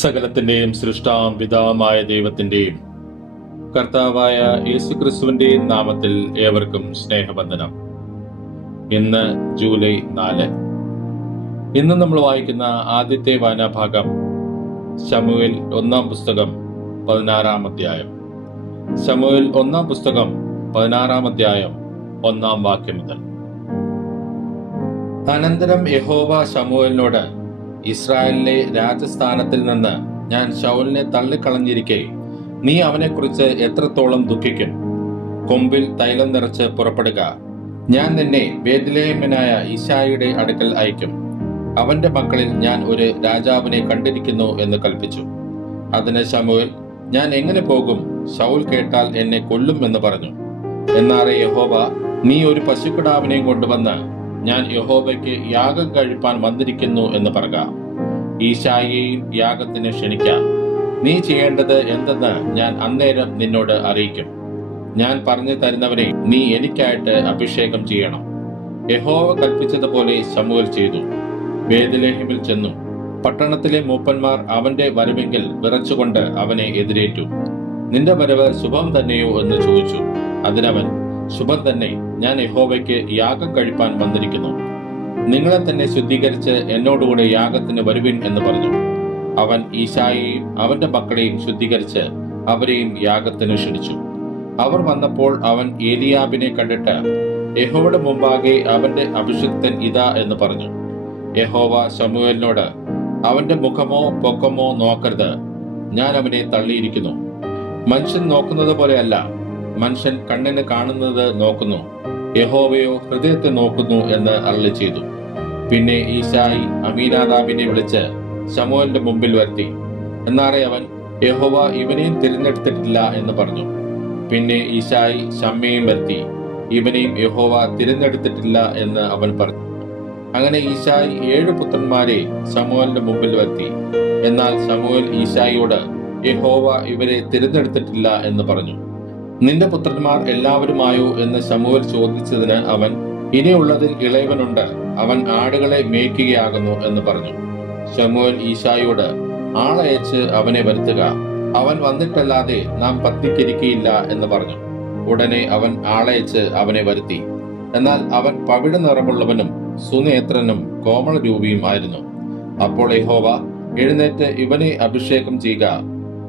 സകലത്തിന്റെയും സൃഷ്ടാവും പിതാവുമായ ദൈവത്തിന്റെയും കർത്താവായ യേശുക്രിസ്തുവിന്റെയും നാമത്തിൽ ഏവർക്കും സ്നേഹവന്ദനം. ഇന്ന് ജൂലൈ 4. ഇന്ന് നമ്മൾ വായിക്കുന്ന ആദ്യത്തെ വായനാഭാഗം ശമൂവേൽ 1 പുസ്തകം 16 അധ്യായം. ശമൂവേൽ 1 പുസ്തകം 16 അധ്യായം 1 വാക്യം മുതൽ. അനന്തരം യഹോവ ശമൂവേലിനോട്, ഇസ്രായേലിലെ രാജസ്ഥാനത്തിൽ നിന്ന് ഞാൻ ശൗലിനെ തള്ളിക്കളഞ്ഞിരിക്കെ നീ അവനെക്കുറിച്ച് എത്രത്തോളം ദുഃഖിക്കും? കൊമ്പിൽ തൈലം നിറച്ച് പുറപ്പെടുക. ഞാൻ നിന്നെ ബേത്ലേഹേമ്യനായ യിശ്ശായിയുടെ അടുക്കൽ അയക്കും. അവന്റെ മക്കളിൽ ഞാൻ ഒരു രാജാവിനെ കണ്ടിരിക്കുന്നു എന്ന് കൽപ്പിച്ചു. അതിന് ശമൂവേൽ, ഞാൻ എങ്ങനെ പോകും? ശൗൽ കേട്ടാൽ എന്നെ കൊല്ലും എന്ന് പറഞ്ഞു. എന്നാറെ യഹോവ, നീ ഒരു പശുക്കിടാവിനെയും കൊണ്ടുവന്ന് ഞാൻ യഹോവയ്ക്ക് യാഗം കഴിപ്പാൻ വന്നിരിക്കുന്നു എന്ന് പറക. യിശ്ശായിയെയും യാഗത്തിന് ക്ഷണിക്കാം. നീ ചെയ്യേണ്ടത് എന്തെന്ന് ഞാൻ അന്നേരം നിന്നോട് അറിയിക്കും. ഞാൻ പറഞ്ഞു തരുന്നവനെ നീ എനിക്കായിട്ട് അഭിഷേകം ചെയ്യണം. യഹോവ കൽപ്പിച്ചതുപോലെ ശമൂവേൽ ചെയ്തു. ബേത്ലേഹേമിൽ ചെന്നു. പട്ടണത്തിലെ മൂപ്പന്മാർ അവന്റെ വരവെങ്കിൽ വിറച്ചുകൊണ്ട് അവനെ എതിരേറ്റു. നിന്റെ വരവ് ശുഭം തന്നെയോ എന്ന് ചോദിച്ചു. അതിനവൻ, ശുഭം തന്നെ, ഞാൻ യഹോവയ്ക്ക് യാഗം കഴിപ്പാൻ വന്നിരിക്കുന്നു. നിങ്ങളെ തന്നെ ശുദ്ധീകരിച്ച് എന്നോടുകൂടെ യാഗത്തിന് വരുവിൻ എന്ന് പറഞ്ഞു. അവൻ യിശ്ശായിയെയും അവന്റെ മക്കളെയും ശുദ്ധീകരിച്ച് അവരെയും യാഗത്തിന് ക്ഷണിച്ചു. അവർ വന്നപ്പോൾ അവൻ ഏലിയാബിനെ കണ്ടിട്ട്, യഹോവയുടെ മുമ്പാകെ അവന്റെ അഭിഷിക്തൻ ഇതാ എന്ന് പറഞ്ഞു. യഹോവ ശമൂവേലിനോട്, അവന്റെ മുഖമോ പൊക്കമോ നോക്കരുത്, ഞാൻ അവനെ തള്ളിയിരിക്കുന്നു. മനുഷ്യൻ നോക്കുന്നത് പോലെയല്ല, മനുഷ്യൻ കണ്ണിന് കാണുന്നത് നോക്കുന്നു, യഹോവയോ ഹൃദയത്തെ നോക്കുന്നു എന്ന് അരുളി ചെയ്തു. പിന്നെ യിശ്ശായി അമീനാദാബിനെ വിളിച്ച് ശമൂവേലിന്റെ മുമ്പിൽ വരുത്തി. എന്നാറെ അവൻ, യഹോവ ഇവനെയും തിരഞ്ഞെടുത്തിട്ടില്ല എന്ന് പറഞ്ഞു. പിന്നെ യിശ്ശായി ശമ്മയെയും വരുത്തി. ഇവനെയും യഹോവ തിരഞ്ഞെടുത്തിട്ടില്ല എന്ന് അവൻ പറഞ്ഞു. അങ്ങനെ യിശ്ശായി 7 പുത്രന്മാരെ ശമൂവേലിന്റെ മുമ്പിൽ വരുത്തി. എന്നാൽ ശമൂവേൽ യിശ്ശായിയോട്, യഹോവ ഇവരെ തിരഞ്ഞെടുത്തിട്ടില്ല എന്ന് പറഞ്ഞു. നിന്റെ പുത്രന്മാർ എല്ലാവരുമായോ എന്ന് ശമൂവേൽ ചോദിച്ചതിന് അവൻ, ഇനിയുള്ളതിൽ ഇളയവനുണ്ട്, അവൻ ആടുകളെ മേയ്ക്കുകയാകുന്നു എന്ന് പറഞ്ഞു. ശമൂവേൽ യിശ്ശായിയോട്, ആളയച്ച് അവനെ വരുത്തുക, അവൻ വന്നിട്ടല്ലാതെ നാം പത്നിക്കിരിക്കയില്ല എന്ന് പറഞ്ഞു. ഉടനെ അവൻ ആളയച്ച് അവനെ വരുത്തി. എന്നാൽ അവൻ പവിഴ നിറമുള്ളവനും സുനേത്രനും കോമളരൂപിയും ആയിരുന്നു. അപ്പോൾ യഹോവ, എഴുന്നേറ്റ് ഇവനെ അഭിഷേകം ചെയ്യുക,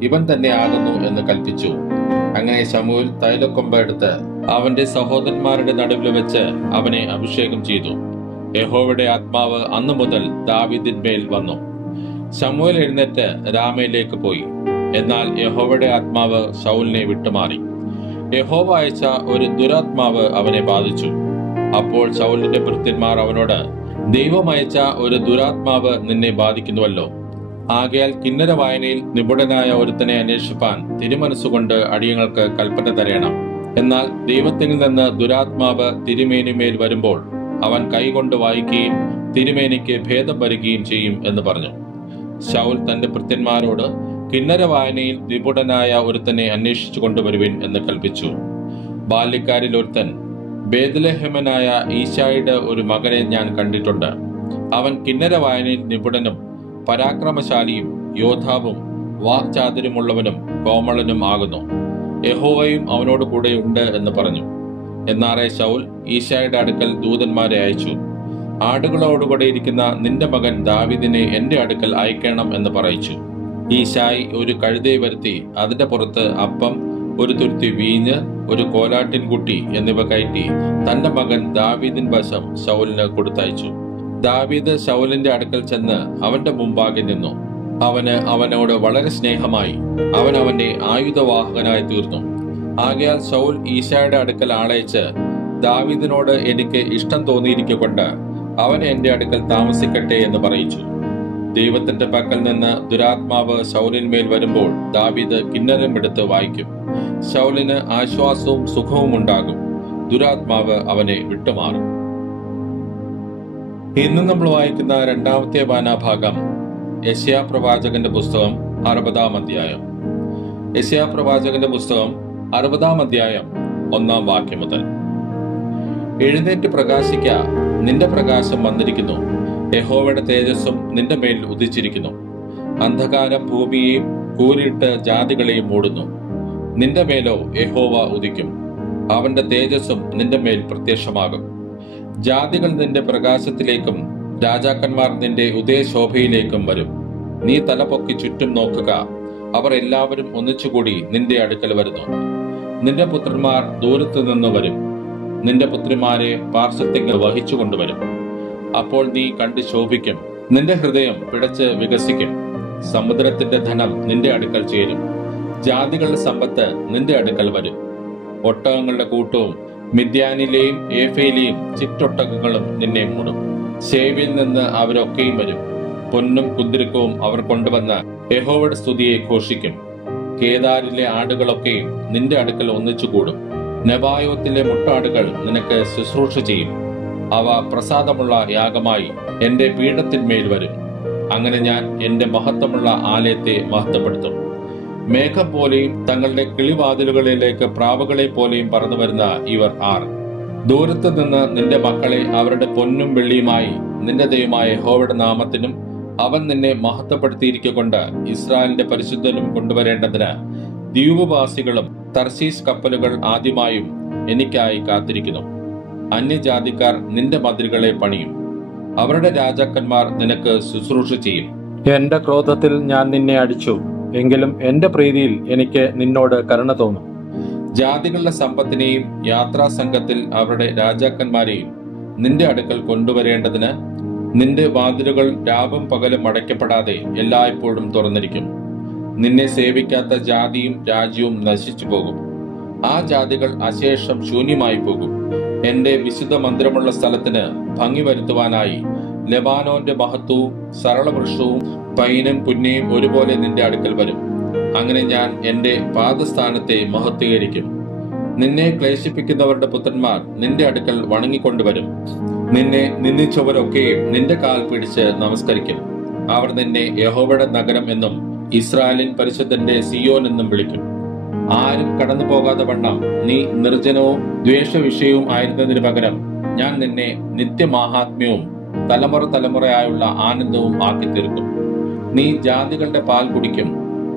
ഇവൻ തന്നെ ആകുന്നു എന്ന് കൽപ്പിച്ചു. അങ്ങനെ ശമൂവേൽ തൈലക്കൊമ്പ് എടുത്ത് അവന്റെ സഹോദരന്മാരുടെ നടുവിൽ വെച്ച് അവനെ അഭിഷേകം ചെയ്തു. യഹോവയുടെ ആത്മാവ് അന്നു മുതൽ ദാവീദിന്മേൽ വന്നു. ശമൂവേൽ എഴുന്നേറ്റ് രാമയിലേക്ക് പോയി. എന്നാൽ യഹോവയുടെ ആത്മാവ് ശൗലിനെ വിട്ടുമാറി. യഹോവ അയച്ച ഒരു ദുരാത്മാവ് അവനെ ബാധിച്ചു. അപ്പോൾ ശൗലിന്റെ ഭൃത്യന്മാർ അവനോട്, ദൈവം അയച്ച ഒരു ദുരാത്മാവ് നിന്നെ ബാധിക്കുന്നുവല്ലോ. ആകയാൽ കിന്നര വായനയിൽ നിപുണനായ ഒരുത്തനെ അന്വേഷിപ്പാൻ തിരുമനസ്സുകൊണ്ട് അടിയങ്ങൾക്ക് കൽപ്പന തരയണം. എന്നാൽ ദൈവത്തിൽ നിന്ന് ദുരാത്മാവ് തിരുമേനിമേൽ വരുമ്പോൾ അവൻ കൈകൊണ്ട് വായിക്കുകയും തിരുമേനിക്ക് ഭേദം വരികയും ചെയ്യും എന്ന് പറഞ്ഞു. ശൗൽ തന്റെ ഭൃത്യന്മാരോട്, കിന്നര വായനയിൽ നിപുണനായ ഒരുത്തനെ അന്വേഷിച്ചു കൊണ്ടുവരുവിൻ എന്ന് കൽപ്പിച്ചു. ബാല്യക്കാരിൽ ഒരുത്തൻ, ബേത്ലേഹേമ്യനായ യിശ്ശായിയുടെ ഒരു മകനെ ഞാൻ കണ്ടിട്ടുണ്ട്. അവൻ കിന്നര വായനയിൽ നിപുണനും പരാക്രമശാലിയും യോദ്ധാവും വാക്ചാതുര്യമുള്ളവനും കോമളനും ആകുന്നു. യഹോവയും അവനോട് കൂടെ ഉണ്ട് എന്ന് പറഞ്ഞു. എന്നാറെ ശൗൽ യിശ്ശായിയുടെ അടുക്കൽ ദൂതന്മാരെ അയച്ചു. ആടുകളോടുകൂടെ ഇരിക്കുന്ന നിന്റെ മകൻ ദാവീദിനെ എന്റെ അടുക്കൽ അയക്കണം എന്ന് പറയിച്ചു. യിശ്ശായി ഒരു കഴുതയെ വരുത്തി അതിന്റെ പുറത്ത് അപ്പം, ഒരു തുരുത്തി വീഞ്ഞ്, ഒരു കോലാട്ടിൻകുട്ടി എന്നിവ കയറ്റി തന്റെ മകൻ ദാവീദിൻ വശം ശൗലിന് കൊടുത്തയച്ചു. ദാവീദ് ശൗലിന്റെ അടുക്കൽ ചെന്ന് അവന്റെ മുമ്പാകെ നിന്നു. അവനോട് വളരെ സ്നേഹമായി. അവൻ അവന്റെ ആയുധവാഹകനായി തീർന്നു. ആകയാൽ ശൗൽ യിശ്ശായിയുടെ അടുക്കൽ ആളയച്ച്, ദാവീദിനോട് എനിക്ക് ഇഷ്ടം തോന്നിയിരിക്കൊണ്ട് അവൻ എന്റെ അടുക്കൽ താമസിക്കട്ടെ എന്ന് പറയിച്ചു. ദൈവത്തിന്റെ പക്കൽ നിന്ന് ദുരാത്മാവ് ശൗലിന്മേൽ വരുമ്പോൾ ദാവീദ് കിന്നരം എടുത്ത് വായിക്കും. ശൗലിന് ആശ്വാസവും സുഖവും ഉണ്ടാകും. ദുരാത്മാവ് അവനെ വിട്ടുമാറും. ഇന്ന് നമ്മൾ വായിക്കുന്ന രണ്ടാമത്തെ വായനാഭാഗം യെശയ്യാ പ്രവാചകന്റെ പുസ്തകം 60 അധ്യായം. യെശയ്യാ പ്രവാചകന്റെ പുസ്തകം 60 അധ്യായം 1 വാക്യം മുതൽ. എഴുന്നേറ്റ് പ്രകാശിക്ക, നിന്റെ പ്രകാശം വന്നിരിക്കുന്നു, യഹോവയുടെ തേജസ്സും നിന്റെ മേൽ ഉദിച്ചിരിക്കുന്നു. അന്ധകാരം ഭൂമിയെയും കൂരിട്ട് ജാതികളെയും മൂടുന്നു. നിന്റെ മേലോ യഹോവ ഉദിക്കും, അവന്റെ തേജസ്സും നിന്റെ മേൽ പ്രത്യക്ഷമാകും. ജാതികൾ നിന്റെ പ്രകാശത്തിലേക്കും രാജാക്കന്മാർ നിന്റെ ഉദയശോഭയിലേക്കും വരും. നീ തലപൊക്കി ചുറ്റും നോക്കുക, അവർ എല്ലാവരും ഒന്നിച്ചുകൂടി നിന്റെ അടുക്കൽ വരുന്നു. നിന്റെ പുത്രന്മാർ ദൂരത്തു നിന്ന് വരും, നിന്റെ പുത്രിമാരെ പാർശ്വത്തേക്ക് വഹിച്ചു കൊണ്ടുവരും. അപ്പോൾ നീ കണ്ട് ശോഭിക്കും, നിന്റെ ഹൃദയം പിടച്ച് വികസിക്കും. സമുദ്രത്തിന്റെ ധനം നിന്റെ അടുക്കൽ ചേരും, ജാതികളുടെ സമ്പത്ത് നിന്റെ അടുക്കൽ വരും. ഒട്ടകങ്ങളുടെ കൂട്ടവും മിദ്യാനിലെയും ഏഫയിലെയും ചിറ്റൊട്ടകങ്ങളും നിന്നെ മൂടും. ശേവിൽ നിന്ന് അവരൊക്കെയും വരും. പൊന്നും കുന്തിരുക്കവും അവർ കൊണ്ടുവന്ന് യഹോവയുടെ സ്തുതിയെ ഘോഷിക്കും. കേദാരിലെ ആടുകളൊക്കെയും നിന്റെ അടുക്കൽ ഒന്നിച്ചുകൂടും. നെബായോത്തിലെ മുട്ടാടുകൾ നിനക്ക് ശുശ്രൂഷ ചെയ്യും. അവ പ്രസാദമുള്ള യാഗമായി എന്റെ പീഠത്തിന്മേൽ വരും. അങ്ങനെ ഞാൻ എന്റെ മഹത്വമുള്ള ആലയത്തെ മഹത്വപ്പെടുത്തും. മേഘം പോലെയും തങ്ങളുടെ കിളിവാതിലുകളിലേക്ക് പ്രാവുകളെ പോലെയും പറന്നു വരുന്ന ഇവർ ആർ? ദൂരത്ത് നിന്ന് നിന്റെ മക്കളെ അവരുടെ പൊന്നും വെള്ളിയുമായി നിന്റെ ദൈവമായ യഹോവയുടെ നാമത്തിനും അവൻ നിന്നെ മഹത്വപ്പെടുത്തിയിരിക്കൊണ്ട് ഇസ്രായേലിന്റെ പരിശുദ്ധനും കൊണ്ടുവരേണ്ടതിന് ദ്വീപുവാസികളും തർശീസ് കപ്പലുകൾ ആദ്യമായും എനിക്കായി കാത്തിരിക്കുന്നു. അന്യജാതിക്കാർ നിന്റെ മതിലുകളെ പണിയും, അവരുടെ രാജാക്കന്മാർ നിനക്ക് ശുശ്രൂഷ ചെയ്യും. എന്റെ ക്രോധത്തിൽ ഞാൻ നിന്നെ അടിച്ചു, എങ്കിലും എന്റെ പ്രീതിയിൽ എനിക്ക് നിന്നോട് കരുണ തോന്നും. ജാതികളുടെ സമ്പത്തിനെയും യാത്രാസംഘത്തിൽ അവരുടെ രാജാക്കന്മാരെയും നിന്റെ അടുക്കൽ കൊണ്ടുവരേണ്ടതിന് നിന്റെ വാതിലുകൾ രാവും പകലും അടയ്ക്കപ്പെടാതെ എല്ലായ്പ്പോഴും തുറന്നിരിക്കും. നിന്നെ സേവിക്കാത്ത ജാതിയും രാജ്യവും നശിച്ചു പോകും. ആ ജാതികൾ അശേഷം ശൂന്യമായി പോകും. എന്റെ വിശുദ്ധ മന്ദിരമുള്ള സ്ഥലത്തിന് ഭംഗി വരുത്തുവാനായി ലെബാനോന്റെ മഹത്വവും സരളവൃക്ഷവും പൈനും പുന്നയും ഒരുപോലെ നിന്റെ അടുക്കൽ വരും. അങ്ങനെ ഞാൻ എന്റെ പാദസ്ഥാനത്തെ മഹത്വീകരിക്കും. നിന്നെ ക്ലേശിപ്പിക്കുന്നവരുടെ പുത്രന്മാർ നിന്റെ അടുക്കൽ വണങ്ങിക്കൊണ്ടുവരും. നിന്നെ നിന്ദിച്ചവരൊക്കെയും നിന്റെ കാൽ പിടിച്ച് നമസ്കരിക്കും. അവർ നിന്നെ യഹോവയുടെ നഗരം എന്നും ഇസ്രായേലിൻ പരിശുദ്ധന്റെ സിയോൻ എന്നും വിളിക്കും. ആരും കടന്നു പോകാതെ വണ്ണം നീ നിർജ്ജനവും ദ്വേഷവിഷയവും ആയിരുന്നതിന് പകരം ഞാൻ നിന്നെ നിത്യമാഹാത്മ്യവും തലമുറ തലമുറയായുള്ള ആനന്ദവും ആക്കി തീർക്കും. നീ ജാതികളുടെ പാൽ കുടിക്കും,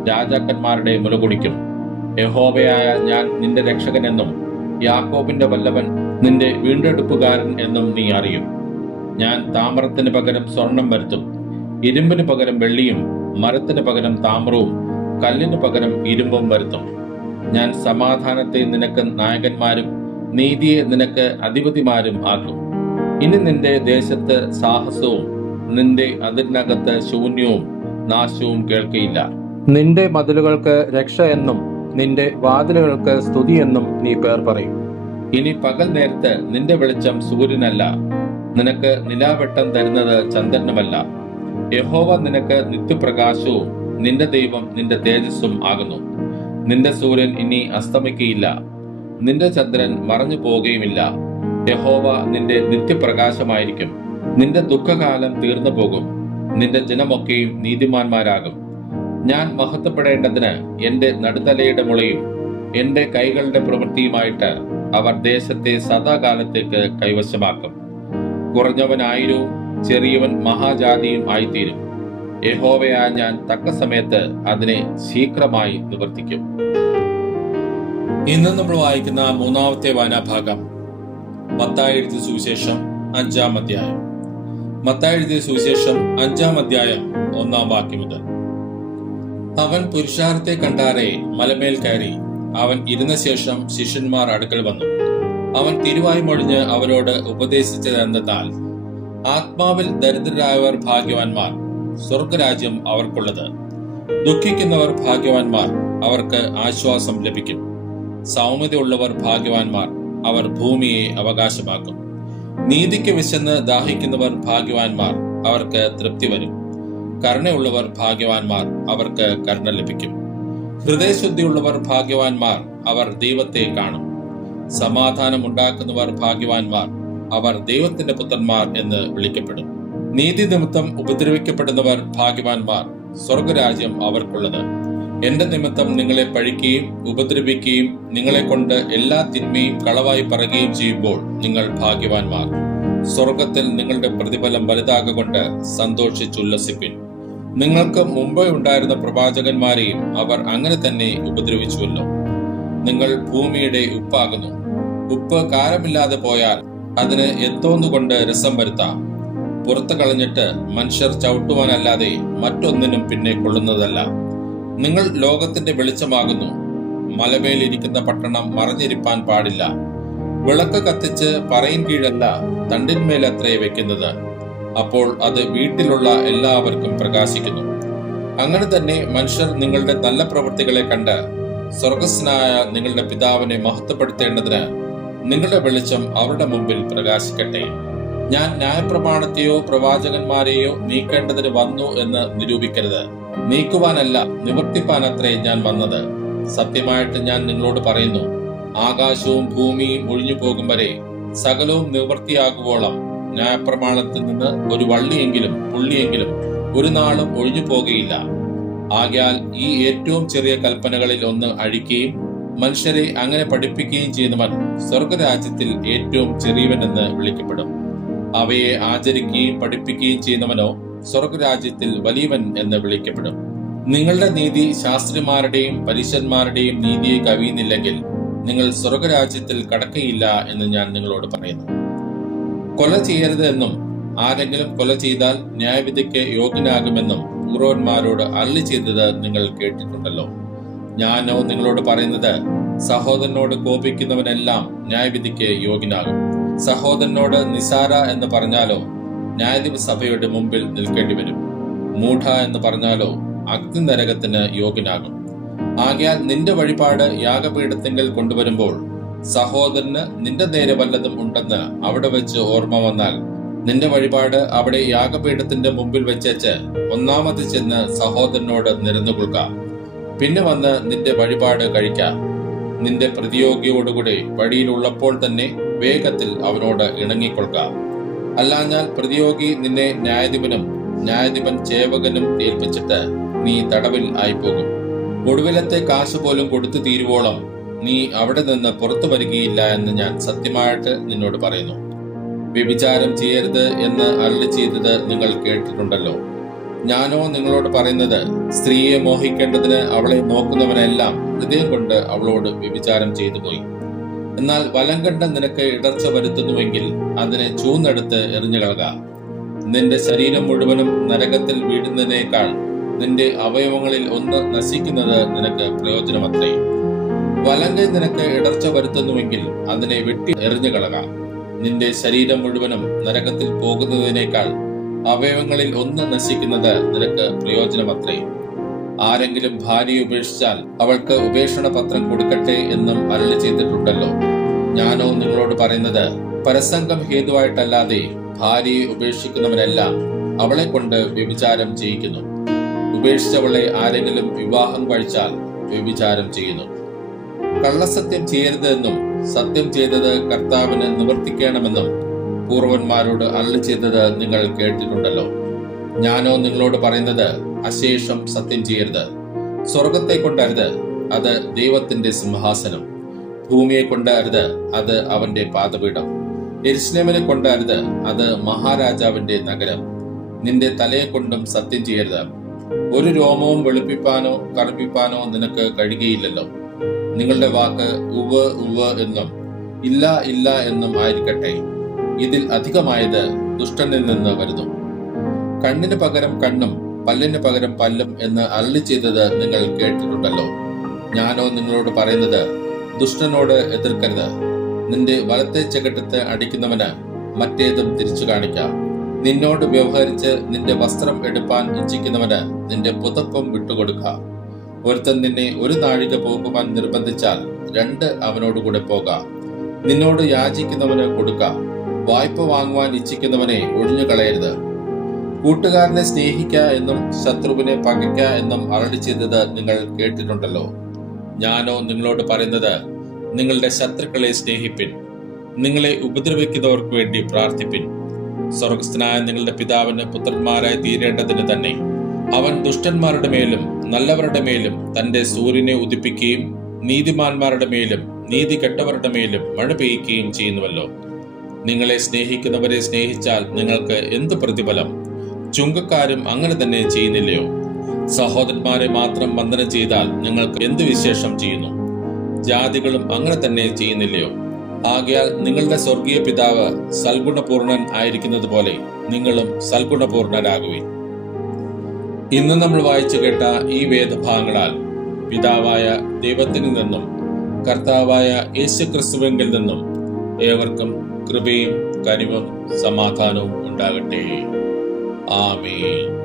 രാജാക്കന്മാരുടെ മുല കുടിക്കും. യഹോവയായ ഞാൻ നിന്റെ രക്ഷകനെന്നും യാക്കോബിന്റെ വല്ലവൻ നിന്റെ വീണ്ടെടുപ്പുകാരൻ എന്നും നീ അറിയും. ഞാൻ താമ്രത്തിന് പകരം സ്വർണം വരുത്തും, ഇരുമ്പിന് പകരം വെള്ളിയും, മരത്തിന് പകരം താമ്രവും, കല്ലിന് പകരം ഇരുമ്പും വരുത്തും. ഞാൻ സമാധാനത്തെ നിനക്ക് നായകന്മാരും നീതിയെ നിനക്ക് അധിപതിമാരും ആക്കും. ഇനി നിന്റെ ദേശത്ത് സാഹസവും നിന്റെ അതിനകത്ത് ശൂന്യവും നാശവും കേൾക്കയില്ല. നിന്റെ മതിലുകൾക്ക് രക്ഷ എന്നും നിന്റെ വാതിലുകൾക്ക് സ്തുതി എന്നും നീ പേർ പറയും. ഇനി പകൽ നേരത്ത് നിന്റെ വെളിച്ചം സൂര്യനല്ല, നിനക്ക് നിലാവെട്ടം തരുന്നത് ചന്ദ്രനുമല്ല. യഹോവ നിനക്ക് നിത്യപ്രകാശവും നിന്റെ ദൈവം നിന്റെ തേജസ്സും ആകുന്നു. നിന്റെ സൂര്യൻ ഇനി അസ്തമിക്കയില്ല, നിന്റെ ചന്ദ്രൻ മറഞ്ഞു പോകുകയുമില്ല. യഹോവ നിന്റെ നിത്യപ്രകാശമായിരിക്കും. നിന്റെ ദുഃഖകാലം തീർന്നു പോകും, നിന്റെ ജനമൊക്കെയും നീതിമാന്മാരാകും. ഞാൻ മഹത്വപ്പെടേണ്ടതിന് എന്റെ നടുതലയുടെ മുളയും എന്റെ കൈകളുടെ പ്രവൃത്തിയുമായിട്ട് അവർ ദേശത്തെ സദാകാലത്തേക്ക് കൈവശമാക്കും. കുറഞ്ഞവൻ ആയിരവും ചെറിയവൻ മഹാജാതിയും ആയിത്തീരും. യഹോവയായ ഞാൻ തക്ക സമയത്ത് അതിനെ ശീഘ്രമായി നിവർത്തിക്കും. ഇന്ന് നമ്മൾ വായിക്കുന്ന മൂന്നാമത്തെ വായനാഭാഗം മത്തായി എഴുതിയ സുവിശേഷം 5-ാം അധ്യായം. മത്തായി എഴുതിയ സുവിശേഷം 5-ാം അധ്യായം 1-ാം വാക്യം മുതൽ. അവൻ പുരുഷാരത്തെ കണ്ടാരെ മലമേൽ കയറി. അവൻ ഇരുന്ന ശേഷം ശിഷ്യന്മാർ അടുക്കൽ വന്നു. അവൻ തിരുവായി മൊഴിഞ്ഞ് അവരോട് ഉപദേശിച്ചതെന്നാൽ, ആത്മാവിൽ ദരിദ്രരായവർ ഭാഗ്യവാന്മാർ, സ്വർഗരാജ്യം അവർക്കുള്ളത്. ദുഃഖിക്കുന്നവർ ഭാഗ്യവാന്മാർ, അവർക്ക് ആശ്വാസം ലഭിക്കും. സൗമ്യതയുള്ളവർ ഭാഗ്യവാന്മാർ, അവർ ഭൂമിയെ അവകാശമാക്കും. നീതിക്ക് വിശന്ന് ദാഹിക്കുന്നവർ ഭാഗ്യവാന്മാർ, അവർക്ക് തൃപ്തി വരും. കരുണയുള്ളവർ ഭാഗ്യവാന്മാർ, അവർക്ക് കരുണ ലഭിക്കും. ഹൃദയശുദ്ധിയുള്ളവർ ഭാഗ്യവാന്മാർ, അവർ ദൈവത്തെ കാണും. സമാധാനം ഉണ്ടാക്കുന്നവർ ഭാഗ്യവാന്മാർ, അവർ ദൈവത്തിന്റെ പുത്രന്മാർ എന്ന് വിളിക്കപ്പെടും. നീതി നിമിത്തം ഉപദ്രവിക്കപ്പെടുന്നവർ ഭാഗ്യവാന്മാർ, സ്വർഗരാജ്യം അവർക്കുള്ളത്. എന്റെ നിമിത്തം നിങ്ങളെ പഴിക്കുകയും ഉപദ്രവിക്കുകയും നിങ്ങളെ കൊണ്ട് എല്ലാ തിന്മയും കളവായി പറയുകയും ചെയ്യുമ്പോൾ നിങ്ങൾ ഭാഗ്യവാന്മാർ. സ്വർഗത്തിൽ നിങ്ങളുടെ പ്രതിഫലം വലുതാകൊണ്ട് സന്തോഷിച്ചുല്ലസിപ്പിൻ. നിങ്ങൾക്ക് മുമ്പേ ഉണ്ടായിരുന്ന പ്രവാചകന്മാരെയും അവർ അങ്ങനെ തന്നെ ഉപദ്രവിച്ചുവല്ലോ. നിങ്ങൾ ഭൂമിയുടെ ഉപ്പാകുന്നു. ഉപ്പ് കാരമില്ലാതെ പോയാൽ അതിന് എന്തോന്നുകൊണ്ട് രസം വരുത്താം? പുറത്തു കളഞ്ഞിട്ട് മനുഷ്യർ ചവിട്ടുവാനല്ലാതെ മറ്റൊന്നിനും പിന്നെ കൊള്ളുന്നതല്ല. നിങ്ങൾ ലോകത്തിന്റെ വെളിച്ചമാകുന്നു. മലമേലിരിക്കുന്ന പട്ടണം മറഞ്ഞിരിപ്പാൻ പാടില്ല. വിളക്ക് കത്തിച്ച് പറയിൻ കീഴല്ല, തണ്ടിന്മേലത്രേ വെക്കുന്നത്. അപ്പോൾ അത് വീട്ടിലുള്ള എല്ലാവർക്കും പ്രകാശിക്കുന്നു. അങ്ങനെ തന്നെ മനുഷ്യർ നിങ്ങളുടെ നല്ല പ്രവൃത്തികളെ കണ്ട് സ്വർഗസ്നായ നിങ്ങളുടെ പിതാവിനെ മഹത്വപ്പെടുത്തേണ്ടതിന് നിങ്ങളുടെ വെളിച്ചം അവരുടെ മുമ്പിൽ പ്രകാശിക്കട്ടെ. ഞാൻ ന്യായപ്രമാണത്തെയോ പ്രവാചകന്മാരെയോ നീക്കേണ്ടതിന് വന്നു എന്ന് നിരൂപിക്കരുത്. നീക്കുവാനല്ല, നിവർത്തിപ്പാനത്രേ ഞാൻ വന്നത്. സത്യമായിട്ട് ഞാൻ നിങ്ങളോട് പറയുന്നു, ആകാശവും ഭൂമിയും ഒഴിഞ്ഞു പോകും വരെ സകലവും നിവൃത്തിയാകുവോളം ന്യായപ്രമാണത്തിൽ നിന്ന് ഒരു വള്ളിയെങ്കിലും പുള്ളിയെങ്കിലും ഒരു നാളും ഒഴിഞ്ഞു പോകുകയില്ല. ആകയാൽ ഈ ഏറ്റവും ചെറിയ കൽപ്പനകളിൽ ഒന്ന് അഴിക്കുകയും മനുഷ്യരെ അങ്ങനെ പഠിപ്പിക്കുകയും ചെയ്യുന്നവൻ സ്വർഗരാജ്യത്തിൽ ഏറ്റവും ചെറിയവനെന്ന് വിളിക്കപ്പെടും. അവയെ ആചരിക്കുകയും പഠിപ്പിക്കുകയും ചെയ്യുന്നവനോ സ്വർഗരാജ്യത്തിൽ വലിയവൻ എന്ന് വിളിക്കപ്പെടും. നിങ്ങളുടെ നീതി ശാസ്ത്രിമാരുടെയും പരീശന്മാരുടെയും നീതിയെ കവിയുന്നില്ലെങ്കിൽ നിങ്ങൾ സ്വർഗരാജ്യത്തിൽ കടക്കയില്ല എന്ന് ഞാൻ നിങ്ങളോട് പറയുന്നു. കൊല ചെയ്യരുത് എന്നും ആരെങ്കിലും കൊല ചെയ്താൽ ന്യായവിധിക്ക് യോഗ്യനാകുമെന്നും പൂർവന്മാരോട് അരുളി ചെയ്തത് നിങ്ങൾ കേട്ടിട്ടുണ്ടല്ലോ. ഞാനോ നിങ്ങളോട് പറയുന്നത്, സഹോദരനോട് കോപിക്കുന്നവനെല്ലാം ന്യായവിധിക്ക് യോഗ്യനാകും. സഹോദരനോട് നിസാര എന്ന് പറഞ്ഞാലോ ന്യായാധിപ സഭയുടെ മുമ്പിൽ നിൽക്കേണ്ടി വരും. മൂഢ എന്ന് പറഞ്ഞാലോ അഗ്നിനരകത്തിന് യോഗ്യനാകും. ആകയാൽ നിന്റെ വഴിപാട് യാഗപീഠത്തിങ്കൽ കൊണ്ടുവരുമ്പോൾ സഹോദരന് നിന്റെ നേരെ വല്ലതും ഉണ്ടെന്ന് അവിടെ വെച്ച് ഓർമ്മ വന്നാൽ നിന്റെ വഴിപാട് അവിടെ യാഗപീഠത്തിന്റെ മുമ്പിൽ വെച്ചേച്ച് ഒന്നാമത് ചെന്ന് സഹോദരനോട് നിരന്നുകൊള്ളുക. പിന്നെ വന്ന് നിന്റെ വഴിപാട് കഴിക്കാം. നിന്റെ പ്രതിയോഗിയോടുകൂടെ വഴിയിലുള്ളപ്പോൾ തന്നെ വേഗത്തിൽ അവനോട് ഇണങ്ങിക്കൊള്ളുക. അല്ലാഞ്ഞാൽ പ്രതിയോഗി നിന്നെ ന്യായാധിപനും ന്യായാധിപൻ ചേവകനും ഏൽപ്പിച്ചിട്ട് നീ തടവിൽ ആയിപ്പോകും. ഒടുവിലത്തെ കാശ് പോലും കൊടുത്തു തീരുവോളം നീ അവിടെ നിന്ന് പുറത്തു വരികയില്ല എന്ന് ഞാൻ സത്യമായിട്ട് നിന്നോട് പറയുന്നു. വ്യഭിചാരം ചെയ്യരുത് എന്ന് അരുളി ചെയ്തത് നിങ്ങൾ കേട്ടിട്ടുണ്ടല്ലോ. ഞാനോ നിങ്ങളോട് പറയുന്നത്, സ്ത്രീയെ മോഹിക്കേണ്ടതിന് അവളെ നോക്കുന്നവനെല്ലാം ഹൃദയം കൊണ്ട് അവളോട് വ്യഭിചാരം ചെയ്തു പോയി. എന്നാൽ വലം കണ്ട് നിനക്ക് ഇടർച്ച വരുത്തുന്നുവെങ്കിൽ അതിനെ ചൂന്നെടുത്ത് എറിഞ്ഞുകളക. നിന്റെ ശരീരം മുഴുവനും നരകത്തിൽ വീഴുന്നതിനേക്കാൾ നിന്റെ അവയവങ്ങളിൽ ഒന്ന് നശിക്കുന്നത് നിനക്ക് പ്രയോജനമത്രേ. വലങ്കൈ നിനക്ക് ഇടർച്ച വരുത്തുന്നുവെങ്കിൽ അതിനെ വെട്ടി എറിഞ്ഞുകളക. നിന്റെ ശരീരം മുഴുവനും നരകത്തിൽ പോകുന്നതിനേക്കാൾ അവയവങ്ങളിൽ ഒന്ന് നശിക്കുന്നത് നിനക്ക് പ്രയോജനമത്രേ. ആരെങ്കിലും ഭാര്യയെ ഉപേക്ഷിച്ചാൽ അവൾക്ക് ഉപേക്ഷണ പത്രം കൊടുക്കട്ടെ എന്നും അരുളി ചെയ്തിട്ടുണ്ടല്ലോ. ഞാനോ നിങ്ങളോട് പറയുന്നത്, പരസംഗം ഹേതുവായിട്ടല്ലാതെ ഭാര്യയെ ഉപേക്ഷിക്കുന്നവനെല്ലാം അവളെ കൊണ്ട് വ്യഭിചാരം ചെയ്യിക്കുന്നു. ഉപേക്ഷിച്ചവളെ ആരെങ്കിലും വിവാഹം കഴിച്ചാൽ വ്യഭിചാരം ചെയ്യുന്നു. കള്ളസത്യം ചെയ്യരുത് എന്നും സത്യം ചെയ്തത് കർത്താവിന് നിവർത്തിക്കണമെന്നും പൂർവന്മാരോട് അരുളി ചെയ്തത് നിങ്ങൾ കേട്ടിട്ടുണ്ടല്ലോ. ഞാനോ നിങ്ങളോട് പറയുന്നത്, അശേഷം സത്യം ചെയ്യരുത്. സ്വർഗത്തെ കൊണ്ടരുത്, അത് ദൈവത്തിന്റെ സിംഹാസനം. ഭൂമിയെ കൊണ്ടരുത്, അത് അവന്റെ പാദപീഠം. യെരുശലേമിനെ കൊണ്ടരുത്, അത് മഹാരാജാവിന്റെ നഗരം. നിന്റെ തലയെ കൊണ്ടും സത്യം ചെയ്യരുത്. ഒരു രോമവും വെളുപ്പിപ്പാനോ കറുപ്പിപ്പാനോ നിനക്ക് കഴിയുകയില്ലല്ലോ. നിങ്ങളുടെ വാക്ക് ഉവ്വ് ഉവ്വ് എന്നും ഇല്ല ഇല്ല എന്നും ആയിരിക്കട്ടെ. ഇതിൽ അധികമായത് ദുഷ്ടനിൽ നിന്ന് വരുന്നു. കണ്ണിന് പകരം കണ്ണും പല്ലിന് പകരം പല്ലും എന്ന് അരുളി ചെയ്തത് നിങ്ങൾ കേട്ടിട്ടുണ്ടല്ലോ. ഞാനോ നിങ്ങളോട് പറയുന്നത്, ദുഷ്ടനോട് എതിർക്കരുത്. നിന്റെ വലത്തെ ചെകിട്ടത്ത് അടിക്കുന്നവന് മറ്റേതും തിരിച്ചു കാണിക്കാം. നിന്നോട് വ്യവഹരിച്ച് നിന്റെ വസ്ത്രം എടുപ്പാൻ ഇച്ഛിക്കുന്നവന് നിന്റെ പുതപ്പും വിട്ടുകൊടുക്ക. ഒരുത്തൻ നിന്നെ ഒരു നാഴിക പോകുവാൻ നിർബന്ധിച്ചാൽ രണ്ട് അവനോടുകൂടെ പോക. നിന്നോട് യാചിക്കുന്നവന് കൊടുക്ക. വായ്പ വാങ്ങുവാൻ ഇച്ഛിക്കുന്നവനെ ഒഴിഞ്ഞു കളയരുത്. കൂട്ടുകാരനെ സ്നേഹിക്ക എന്നും ശത്രുവിനെ പകയ്ക്ക എന്നും അരുളി ചെയ്തത് നിങ്ങൾ കേട്ടിട്ടുണ്ടല്ലോ. ഞാനോ നിങ്ങളോട് പറയുന്നത്, നിങ്ങളുടെ ശത്രുക്കളെ സ്നേഹിപ്പിൻ, നിങ്ങളെ ഉപദ്രവിക്കുന്നവർക്ക് വേണ്ടി പ്രാർത്ഥിപ്പിൻ. സ്വർഗസ്ഥനായ നിങ്ങളുടെ പിതാവിന് പുത്രന്മാരായി തീരേണ്ടതിന് തന്നെ അവൻ ദുഷ്ടന്മാരുടെ മേലും നല്ലവരുടെ മേലും തന്റെ സൂര്യനെ ഉദിപ്പിക്കുകയും നീതിമാന്മാരുടെ മേലും നീതി കെട്ടവരുടെ മേലും മഴ പെയ്യുകയും ചെയ്യുന്നുവല്ലോ. നിങ്ങളെ സ്നേഹിക്കുന്നവരെ സ്നേഹിച്ചാൽ നിങ്ങൾക്ക് എന്ത് പ്രതിഫലം? ചുങ്കക്കാരും അങ്ങനെ തന്നെ ചെയ്യുന്നില്ലയോ? സഹോദരന്മാരെ മാത്രം വന്ദനം ചെയ്താൽ നിങ്ങൾക്ക് എന്ത് വിശേഷം ചെയ്യുന്നു? ജാതികളും അങ്ങനെ തന്നെ ചെയ്യുന്നില്ലയോ? ആകയാൽ നിങ്ങളുടെ സ്വർഗീയ പിതാവ് സൽഗുണപൂർണൻ ആയിരിക്കുന്നത് പോലെ നിങ്ങളും സൽഗുണപൂർണരാകുവിൻ. ഇന്ന് നമ്മൾ വായിച്ചു കേട്ട ഈ വേദഭാഗങ്ങളാൽ പിതാവായ ദൈവത്തിൽ നിന്നും കർത്താവായ യേശുക്രിസ്തുവിങ്കിൽ നിന്നും ഏവർക്കും കൃപയും കനിവും സമാധാനവും ഉണ്ടാകട്ടെ. ആമേൻ.